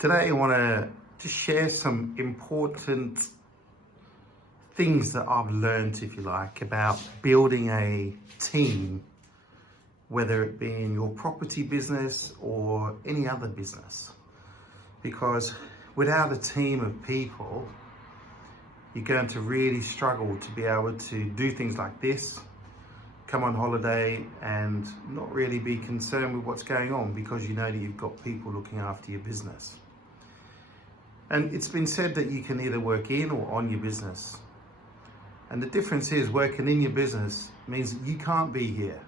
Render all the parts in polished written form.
Today I want to just share some important things that I've learned, if you like, about building a team, whether it be in your property business or any other business. Because without a team of people, you're going to really struggle to be able to do things like this, come on holiday and not really be concerned with what's going on because you know that you've got people looking after your business. And it's been said that you can either work in or on your business. And the difference is working in your business means that you can't be here.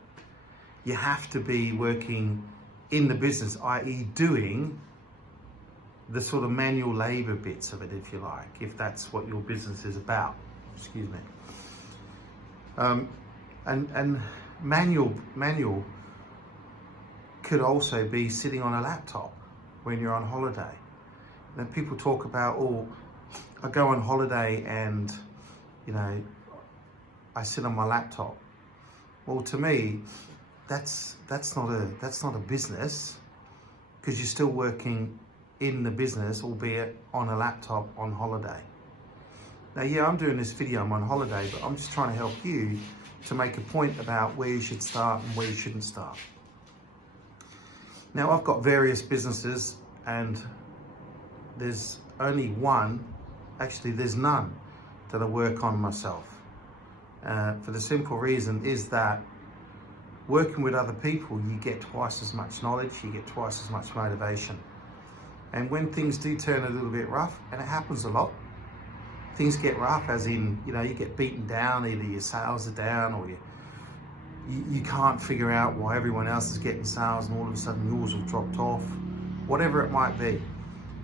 You have to be working in the business, i.e. doing the sort of manual labor bits of it, if you like, if that's what your business is about. Excuse me. And manual could also be sitting on a laptop when you're on holiday. Then people talk about, oh, I go on holiday and, I sit on my laptop. Well, to me, that's not a business, because you're still working in the business, albeit on a laptop on holiday. Now, yeah, I'm doing this video, I'm on holiday, but I'm just trying to help you to make a point about where you should start and where you shouldn't start. Now, I've got various businesses and there's only one, actually there's none, that I work on myself. For the simple reason is that working with other people, you get twice as much knowledge, you get twice as much motivation. And when things do turn a little bit rough, and it happens a lot, things get rough as in, you get beaten down, either your sales are down or you can't figure out why everyone else is getting sales and all of a sudden yours have dropped off, whatever it might be.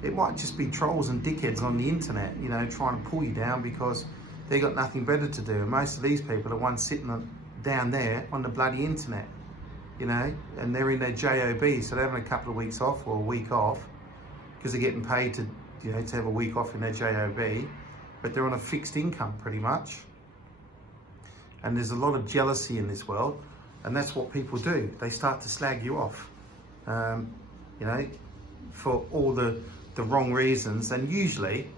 It might just be trolls and dickheads on the internet, trying to pull you down because they got nothing better to do. And most of these people are ones sitting down there on the bloody internet, and they're in their JOB, so they're having a couple of weeks off or a week off because they're getting paid to, to have a week off in their JOB, but they're on a fixed income pretty much. And there's a lot of jealousy in this world, and that's what people do. They start to slag you off, for all the wrong reasons. And usually,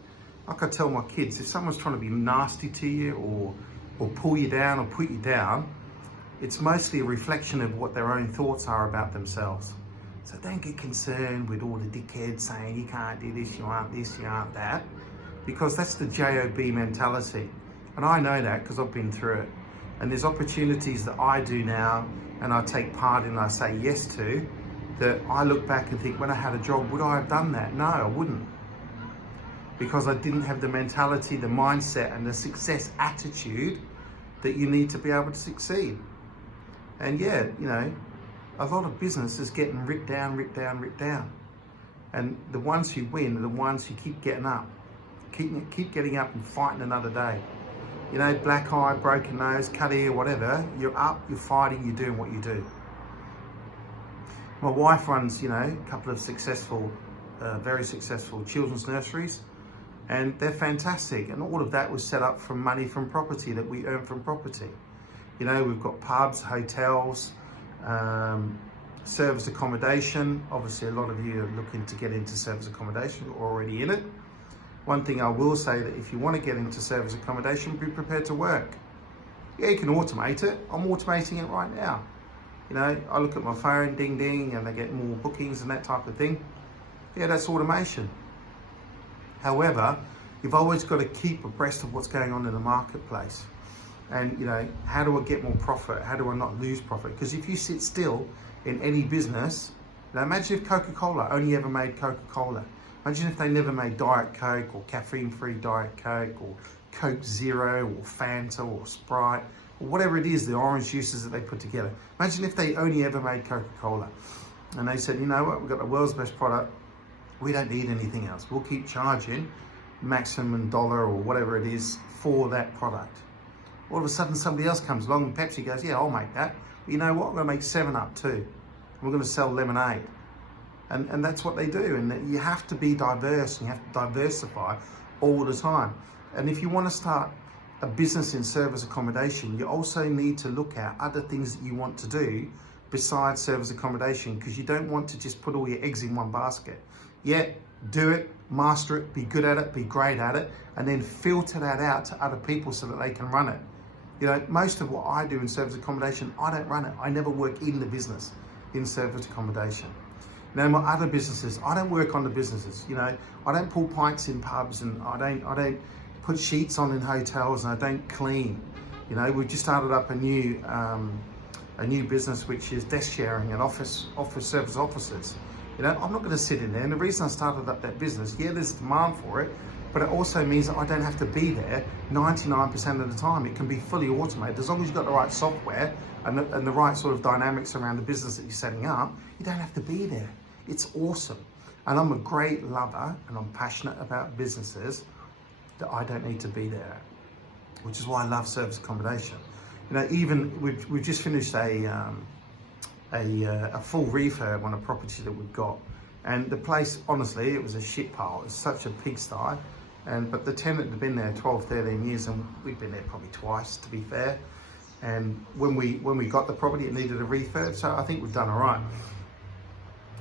like I tell my kids, if someone's trying to be nasty to you or pull you down or put you down, it's mostly a reflection of what their own thoughts are about themselves. So don't get concerned with all the dickheads saying you can't do this, you aren't this, you aren't that, because that's the JOB mentality. And I know that because I've been through it. And there's opportunities that I do now and I take part in, I say yes to, that I look back and think, when I had a job, would I have done that? No, I wouldn't. Because I didn't have the mentality, the mindset and the success attitude that you need to be able to succeed. And yeah, a lot of business is getting ripped down. And the ones who win are the ones who keep getting up, keep getting up and fighting another day. Black eye, broken nose, cut ear, whatever, you're up, you're fighting, you're doing what you do. My wife runs, a couple of successful, very successful children's nurseries, and they're fantastic. And all of that was set up from money from property that we earn from property. We've got pubs, hotels, service accommodation. Obviously, a lot of you are looking to get into service accommodation, you're already in it. One thing I will say, that if you want to get into service accommodation, be prepared to work. Yeah, you can automate it. I'm automating it right now. I look at my phone, ding ding, and I get more bookings and that type of thing. Yeah, that's automation. However, you've always got to keep abreast of what's going on in the marketplace. And, how do I get more profit? How do I not lose profit? Because if you sit still in any business, now imagine if Coca-Cola only ever made Coca-Cola. Imagine if they never made Diet Coke or caffeine-free Diet Coke or Coke Zero or Fanta or Sprite or whatever it is, the orange juices that they put together. Imagine if they only ever made Coca-Cola. And they said, you know what, we've got the world's best product. We don't need anything else. We'll keep charging maximum dollar or whatever it is for that product. All of a sudden somebody else comes along and Pepsi goes, yeah, I'll make that. But you know what, I'm gonna make 7-Up too. And we're gonna sell lemonade. And that's what they do. And you have to be diverse and you have to diversify all the time. And if you want to start a business in service accommodation, you also need to look at other things that you want to do besides service accommodation, because you don't want to just put all your eggs in one basket. Yeah, do it, master it, be good at it, be great at it, and then filter that out to other people so that they can run it. You know, most of what I do in service accommodation, I don't run it. I never work in the business in service accommodation. You know, my other businesses, I don't work on the businesses. You know, I don't pull pints in pubs, and I don't put sheets on in hotels, and I don't clean. You know, we just started up a new business, which is desk sharing and office service offices. You know, I'm not going to sit in there. And the reason I started up that business, yeah, there's demand for it, but it also means that I don't have to be there 99% of the time. It can be fully automated. As long as you've got the right software and the right sort of dynamics around the business that you're setting up, you don't have to be there. It's awesome. And I'm a great lover, and I'm passionate about businesses that I don't need to be there at, which is why I love service accommodation. You know, even we've just finished a full refurb on a property that we've got, and the place, honestly, it was a shit pile. It's such a pigsty, but the tenant had been there 12, 13 years, and we've been there probably twice, to be fair. And when we got the property, it needed a refurb, so I think we've done all right.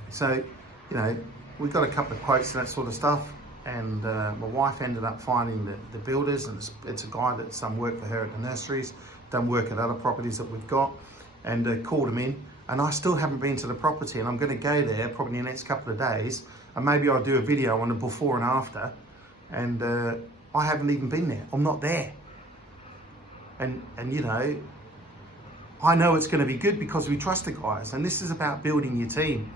So, you know, we got a couple of quotes and that sort of stuff, and my wife ended up finding the builders, and it's a guy that's done work for her at the nurseries, done work at other properties that we've got, and called him in. And I still haven't been to the property, and I'm going to go there probably in the next couple of days, and maybe I'll do a video on the before and after. And I haven't even been there. I'm not there. And you know, I know it's going to be good because we trust the guys, and this is about building your team.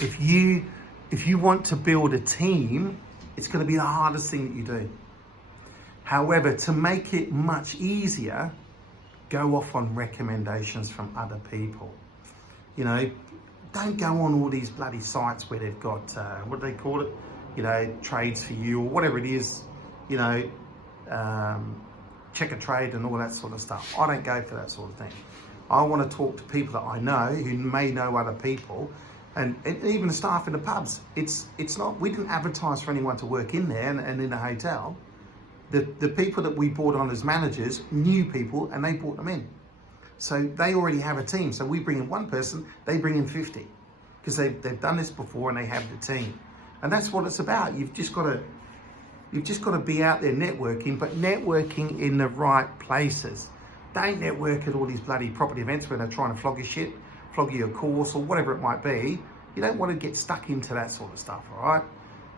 If you want to build a team, it's going to be the hardest thing that you do. However, to make it much easier, go off on recommendations from other people. You know, don't go on all these bloody sites where they've got, what do they call it? You know, trades for you or whatever it is, you know, check a trade and all that sort of stuff. I don't go for that sort of thing. I want to talk to people that I know who may know other people, and even the staff in the pubs. It's not, we didn't advertise for anyone to work in there and in a hotel. The people that we brought on as managers knew people, and they brought them in. So they already have a team. So we bring in one person, they bring in 50, because they've done this before and they have the team. And that's what it's about. You've just got to be out there networking, but networking in the right places. Don't network at all these bloody property events where they're trying to flog your shit, flog you a course or whatever it might be. You don't want to get stuck into that sort of stuff, all right?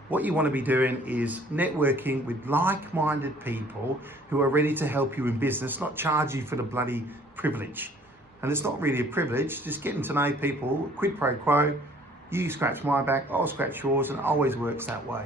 What you want to be doing is networking with like-minded people who are ready to help you in business, not charge you for the bloody privilege. And it's not really a privilege, just getting to know people, quid pro quo. You scratch my back, I'll scratch yours, and it always works that way.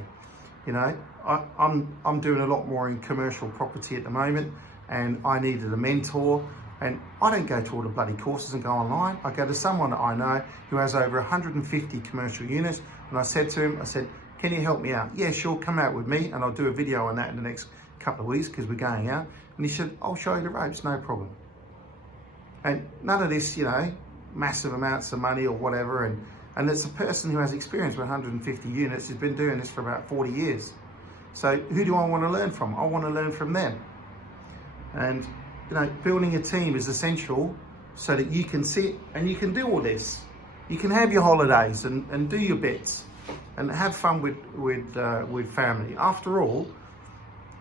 You know, I'm doing a lot more in commercial property at the moment, and I needed a mentor. And I don't go to all the bloody courses and go online. I go to someone that I know who has over 150 commercial units. And I said to him, I said, can you help me out? Yeah, sure, come out with me and I'll do a video on that in the next couple of weeks because we're going out. And he said, I'll show you the ropes, no problem. And none of this, you know, massive amounts of money or whatever. And it's a person who has experience with 150 units, who's been doing this for about 40 years. So who do I want to learn from? I want to learn from them. And, you know, building a team is essential so that you can sit and you can do all this. You can have your holidays and do your bits and have fun with family. After all,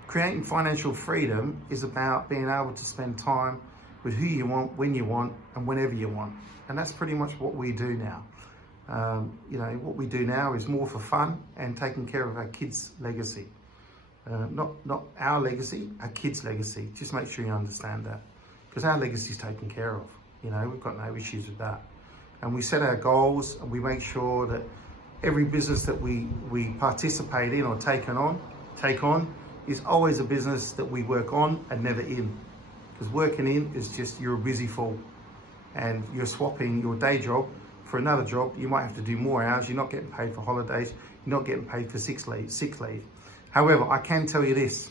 creating financial freedom is about being able to spend time with who you want, when you want, and whenever you want. And that's pretty much what we do now. You know, what we do now is more for fun and taking care of our kids' legacy. Not our legacy, our kids' legacy. Just make sure you understand that. Because our legacy is taken care of. You know, we've got no issues with that. And we set our goals and we make sure that every business that we participate in or take on is always a business that we work on and never in. Because working in is just, you're a busy fool. And you're swapping your day job for another job. You might have to do more hours. You're not getting paid for holidays. You're not getting paid for sick leave. However, I can tell you this.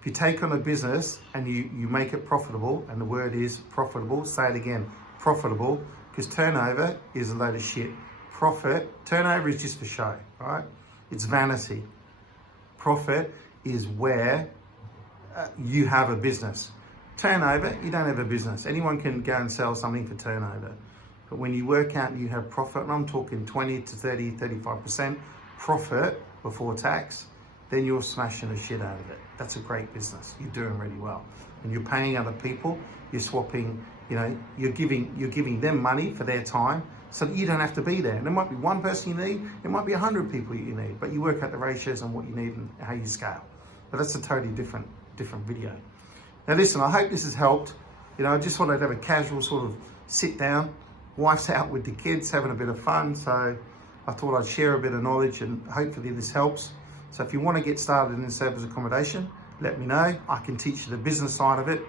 If you take on a business and you make it profitable, and the word is profitable, say it again, profitable, because turnover is a load of shit. Turnover is just for show, right? It's vanity. Profit is where you have a business. Turnover, you don't have a business. Anyone can go and sell something for turnover. But when you work out and you have profit, and I'm talking 20 to 30, 35% profit before tax, then you're smashing the shit out of it. That's a great business. You're doing really well. And you're paying other people, you're swapping, you're giving them money for their time so that you don't have to be there. And there might be one person you need, it might be 100 people you need, but you work out the ratios on what you need and how you scale. But that's a totally different video. Now listen, I hope this has helped. I just wanted to have a casual sort of sit down. Wife's out with the kids, having a bit of fun. So I thought I'd share a bit of knowledge and hopefully this helps. So if you want to get started in service accommodation, let me know. I can teach you the business side of it,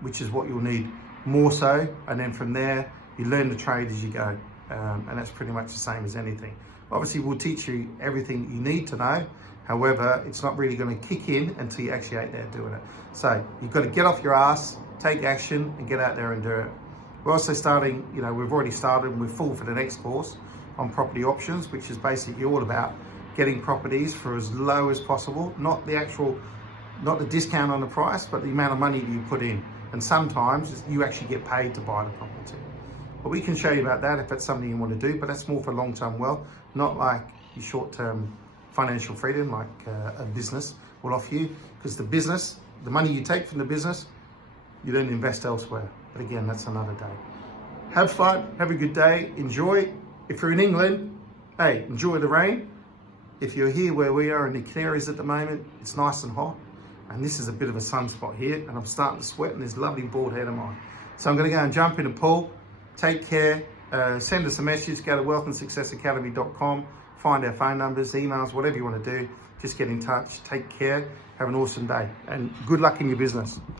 which is what you'll need more so. And then from there, you learn the trade as you go. And that's pretty much the same as anything. Obviously, we'll teach you everything you need to know. However, it's not really going to kick in until you're actually out there doing it. So you've got to get off your ass, take action, and get out there and do it. We're also starting, we've already started and we're full for the next course on property options, which is basically all about getting properties for as low as possible, not the discount on the price, but the amount of money that you put in. And sometimes you actually get paid to buy the property. But we can show you about that if that's something you want to do, but that's more for long-term wealth, not like your short-term financial freedom like a business will offer you, because the money you take from the business, you then invest elsewhere. But again, that's another day. Have fun, have a good day, enjoy. If you're in England, hey, enjoy the rain. If you're here where we are in the Canaries at the moment, it's nice and hot. And this is a bit of a sunspot here, and I'm starting to sweat in this lovely bald head of mine. So I'm gonna go and jump in the pool. Take care, send us a message, go to wealthandsuccessacademy.com, find our phone numbers, emails, whatever you want to do. Just get in touch, take care, have an awesome day, and good luck in your business.